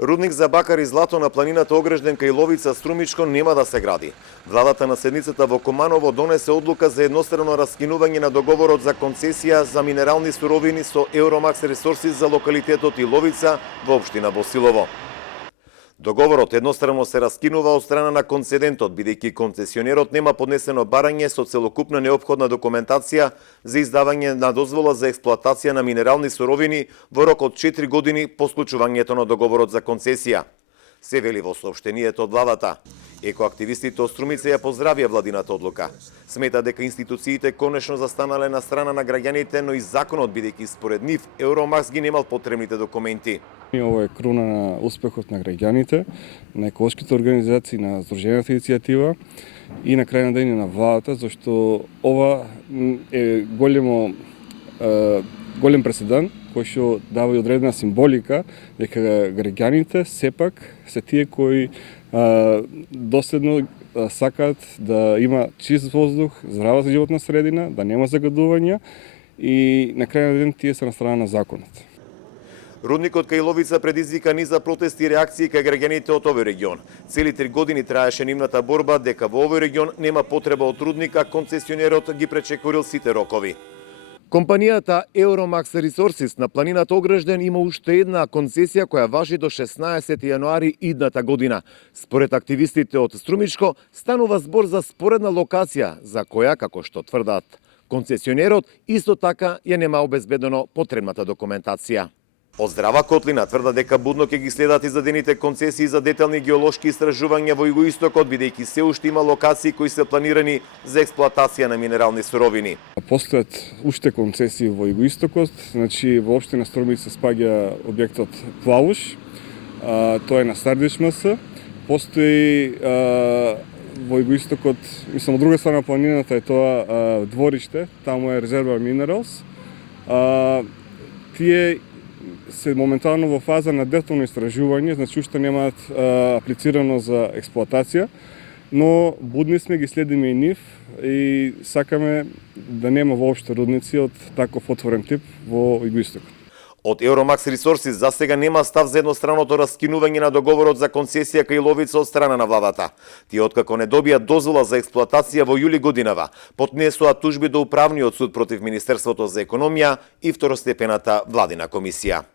Рудник за бакар и злато на планината Огрежден кај Ловица Струмичко нема да се гради. Владата на седницата во Команово донесе одлука за еднострано раскинување на договорот за концесија за минерални суровини со Евромакс Ресорсис за локалитетот и Ловица во општина Босилово. Договорот еднострано се раскинува од страна на концедентот, бидејќи концесионерот нема поднесено барање со целокупна неопходна документација за издавање на дозвола за експлоатација на минерални суровини во рок од 4 години по склучувањето на договорот за концесија. Се вели во соопштението од владата. Екоактивистите од Струмица ја поздравија владината одлука. Смета дека институциите конечно застанале на страна на граѓаните, но и законот, бидејќи според нив Евромакс ги немал потребните документи. Ово е круна на успехот на граѓаните, на еколошките организации, на Сдружената иницијатива и на крај на ден на владата, зашто ова е голем преседан кој што дава и одредена символика дека граѓаните сепак се тие кои доследно сакаат да има чист воздух, здрава животна средина, да нема загадувања и на крај на ден тие се на страна на законот. Рудникот кај Ловица предизвика низ за протести и реакции кај граѓаните од овој регион. Цели 3 години траеше нивната борба дека во овој регион нема потреба од рудник, а концесионерот ги пречекорил сите рокови. Компанијата Евромакс Ресорсис на планината Огрежден има уште една концесија која важи до 16 јануари идната година. Според активистите од Струмичко, станува збор за споредна локација, за која, како што тврдат концесионерот, исто така ја нема обезбедено потребната документација. Од Здрава Котлина тврда дека будно ќе ги следат издадените концесии за детални геолошки истражувања во Југоистокот, бидејќи се уште има локации кои се планирани за експлоатација на минерални суровини. Постојат уште концесии во Југоистокот, значи во општина Струмица спаѓа објектот Плавуш, тоа е на Стардиш МС. Постои во Југоистокот, мислам, од друга страна на планината е тоа двориште, таму е резерва Минералс. Тие се моментално во фаза на детално истражување, значи уште немаат аплицирано за експлоатација, но будни сме, ги следиме и нив и сакаме да нема воопшто рудници од таков отворен тип во Југоистокот. Од Евромакс Ресорсис за сега нема став за едностранното раскинување на договорот за концесија кај Ловица од страна на владата. Тие откако не добија дозвола за експлоатација во јули годинава, поднесоа тужби до Управниот суд против Министерството за економија и второстепената владина комисија.